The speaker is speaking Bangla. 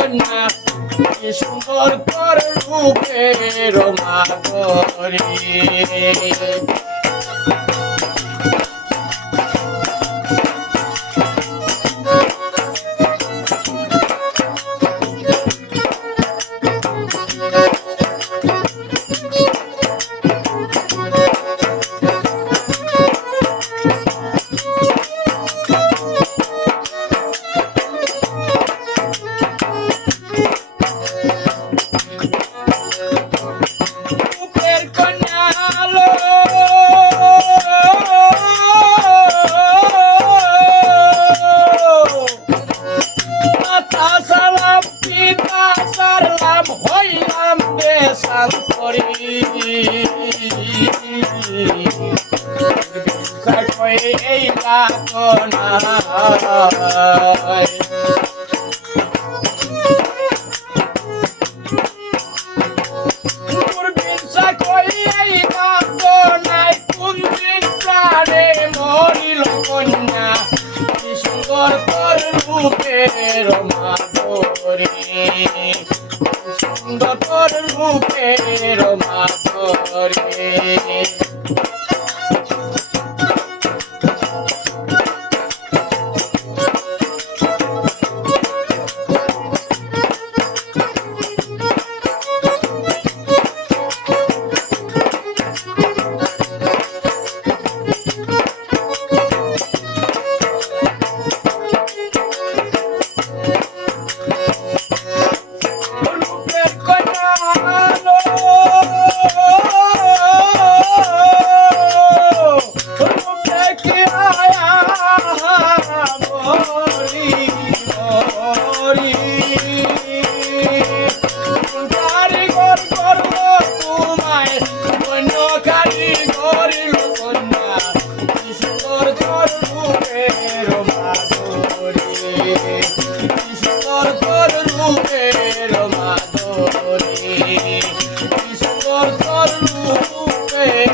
কন্যা কি সুন্দর কর মাগরে রূপের দেশাল করি এই লাগনায় রূপের মাধুরী। সুন্দর রূপের মাধুরী। মাধুরী কি সুন্দর তোর রূপের মাধুরী কি সুন্দর তোর রূপের